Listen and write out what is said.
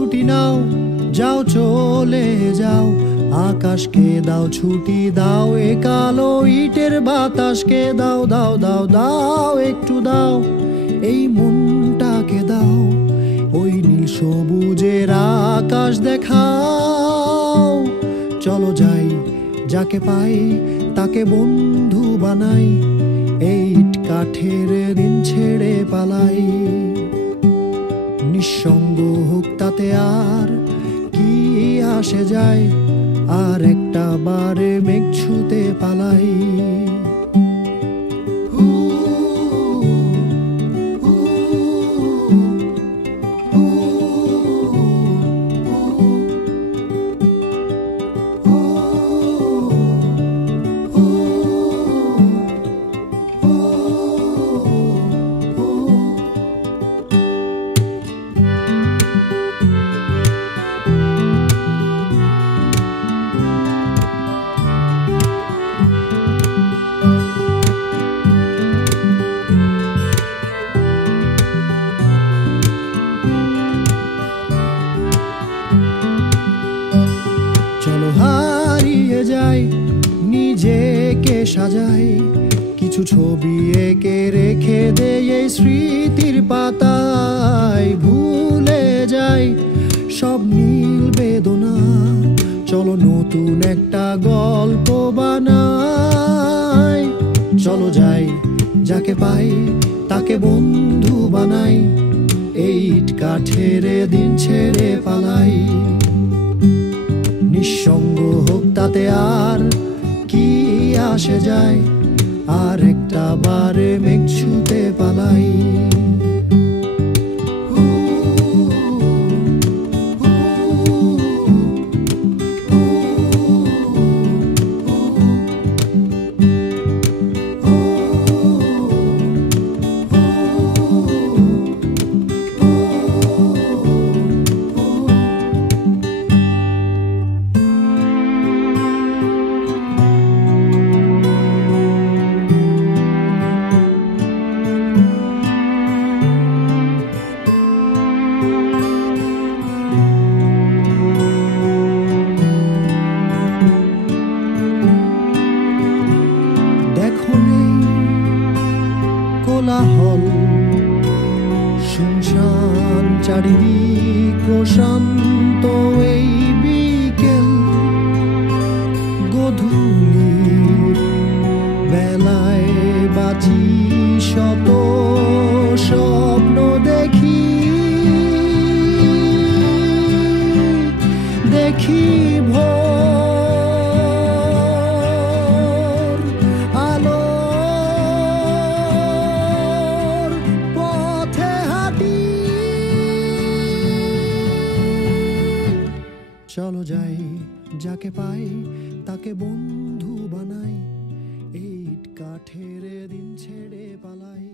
ছুটি নাও, যাও চলে যাও। আকাশকে দাও ছুটি দাও, এ কালো ইটের বাতাসকে দাও দাও দাও দাও একটু দাও। এই মনটাকে দাও, ওই নীল সবুজের আকাশ দেখাও। চলো যাই, যাকে পাই তাকে বন্ধু বানাই। এই ইট কাঠের দিন ছেড়ে পালাই। নিঃসঙ্গ হোক তাতে আর কি আসে যায়, আর একটা বারে মেঘ ছুঁতে পালাই। চলো হারিয়ে যাই, নিজেকে সাজাই। কিছু ছবি এঁকে রেখে দেই এই স্মৃতির পাতায়। ভুলে যাই সব নীল বেদনা, চলো নতুন একটা গল্প বানাই। চলো যাই, যাকে পাই তাকে বন্ধু বানাই। এই ইট কাঠের দিন ছেড়ে পালাই। নিঃসঙ্গ হোক তাতে আর কি আসে যায়, আর একটা বারে মেঘ ছুঁতে পালাই। কোলাহল শুনশান চারিদিক, প্রশান্ত এই বিকেল। গধূলির বেলায় বাজি শত স্বপ্ন দেখি, দেখি ভোর আলোর পথে হাঁটি। চলো যাই, যাকে পাই তাকে বন্ধু বানাই। এই ইট কাঠের দিন ছেড়ে পালাই।